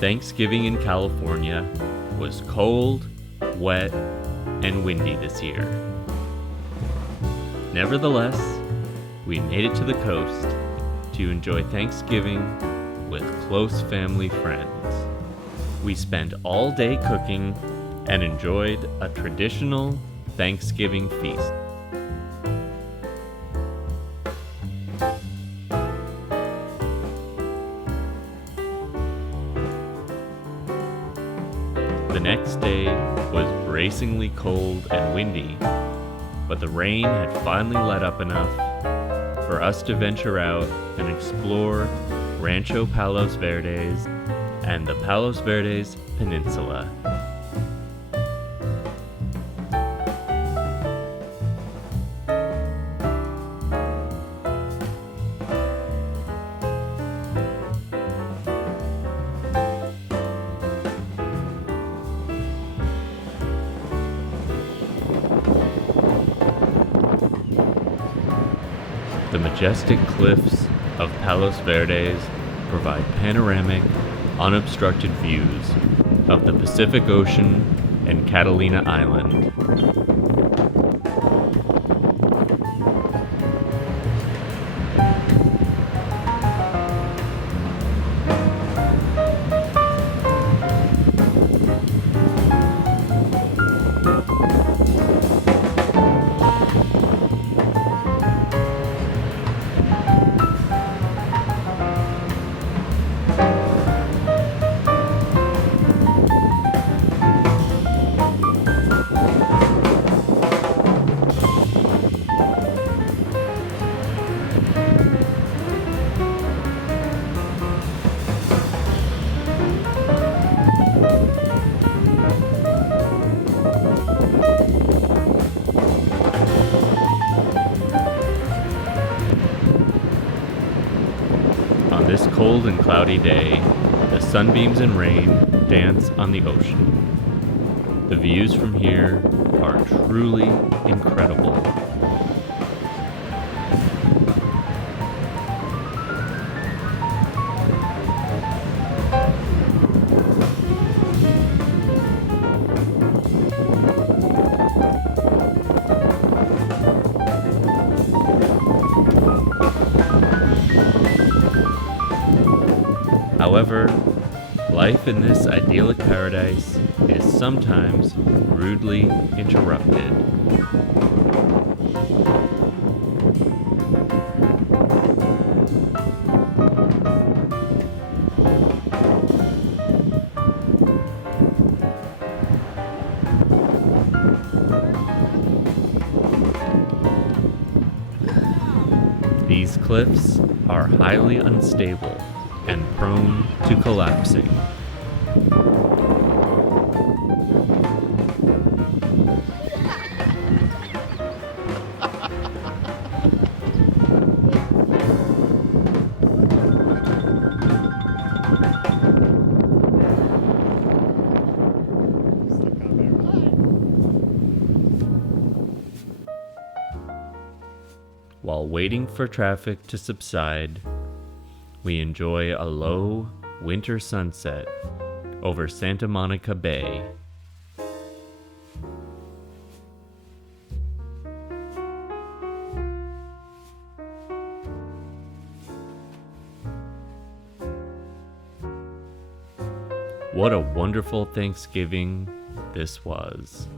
Thanksgiving in California was cold, wet, and windy this year. Nevertheless, we made it to the coast to enjoy Thanksgiving with close family friends. We spent all day cooking and enjoyed a traditional Thanksgiving feast. The next day was bracingly cold and windy, but the rain had finally let up enough for us to venture out and explore Rancho Palos Verdes and the Palos Verdes Peninsula. The majestic cliffs of Palos Verdes provide panoramic, unobstructed views of the Pacific Ocean and Catalina Island. On this cold and cloudy day, the sunbeams and rain dance on the ocean. The views from here are truly incredible. However, life in this idyllic paradise is sometimes rudely interrupted. These cliffs are highly unstable and prone to collapsing. While waiting for traffic to subside, we enjoy a low winter sunset over Santa Monica Bay. What a wonderful Thanksgiving this was.